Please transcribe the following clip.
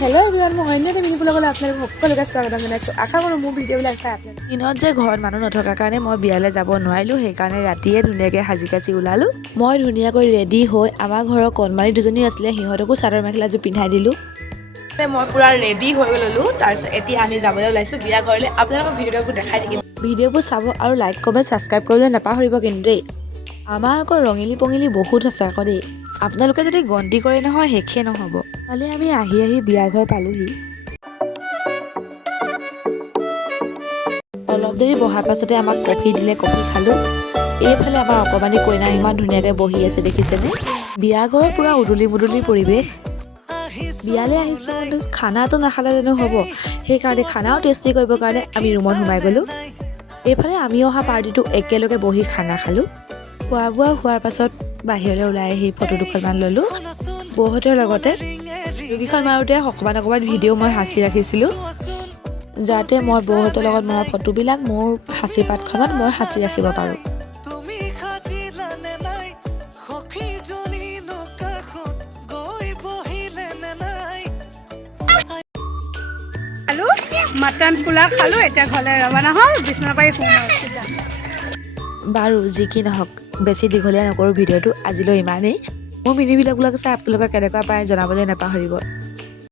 Hello' everyone, মই অন্য এটা মিনি ব্লগলৈ আপোনালোকক সকলোকে স্বাগতম জনাইছোঁ। আশা কৰোঁ মোৰ ভিডিঅ'বিলাক চাই আপোনালোকে। দিনত যে ঘৰত মানুহ নথকাৰ কাৰণে মই বিয়ালৈ যাব নোৱাৰিলোঁ, সেইকাৰণে ৰাতিয়ে ধুনীয়াকৈ সাজি কাচি ওলালোঁ। মই ধুনীয়াকৈ ৰেডি হৈ আমাৰ ঘৰৰ কণমানি দুজনী আছিলে, সিহঁতকো চাদৰ মেখেলাযোৰ পিন্ধাই দিলোঁ। মই পুৰা ৰেডি হৈ ল'লোঁ। তাৰপিছত এতিয়া আমি যাবলৈ ওলাইছোঁ বিয়া ঘৰলৈ। আপোনালোকক ভিডিঅ'বোৰ দেখাই থাকিম। ভিডিঅ'বোৰ চাব আৰু লাইক কমেণ্ট ছাবস্ক্ৰাইব কৰিবলৈ নাপাহৰিব কিন্তু দেই। আমাৰ আকৌ ৰঙিলী পঙিলী বহুত আছে আকৌ দেই। আপোনালোকে যদি গন্তি কৰে নহয় শেষে নহ'ব। কালি আমি আহি বিয়া ঘৰ পালোহি। অলপ দেৰি বহাৰ পাছতে আমাক কফি দিলে, কফি খালোঁ। এইফালে আমাৰ অকণমানি কইনা ইমান ধুনীয়াকৈ বহি আছে দেখিছেনে। বিয়া ঘৰৰ পূৰা উদুলি মুদুলি পৰিৱেশ। বিয়ালৈ আহিছোঁ কিন্তু খানাটো নাখালে জানো হ'ব, সেইকাৰণে খানাও টেষ্টি কৰিবৰ কাৰণে আমি ৰুমত সোমাই গ'লোঁ। এইফালে আমি অহা পাৰ্টিটো একেলগে বহি খানা খালোঁ। খোৱা বোৱা হোৱাৰ পাছত বাহিৰলৈ ওলাই আহি ফটো দুখনমান ল'লোঁ বৌহঁতৰ লগতে। দুইকেইখন মাৰোঁতে অকণমান ভিডিঅ' মই সাঁচি ৰাখিছিলোঁ, যাতে মই বৌহঁতৰ লগত মৰা ফটোবিলাক মোৰ সাঁচি পাতখনত মই সাঁচি ৰাখিব পাৰোঁ। মাটন পোলাও খালোঁ, এতিয়া ঘৰলৈ ৰৱানা হ'ল। বিচনা পাৰি শুম আৰু। বাৰু যি কি নহওক, বেছি দীঘলীয়া নকৰোঁ ভিডিঅ'টো আজিলৈ ইমানেই। মোৰ মিনি ভিডিঅ'বিলাক চাই আপোনালোকে কেনেকুৱা পায় জনাবলৈ নাপাহৰিব।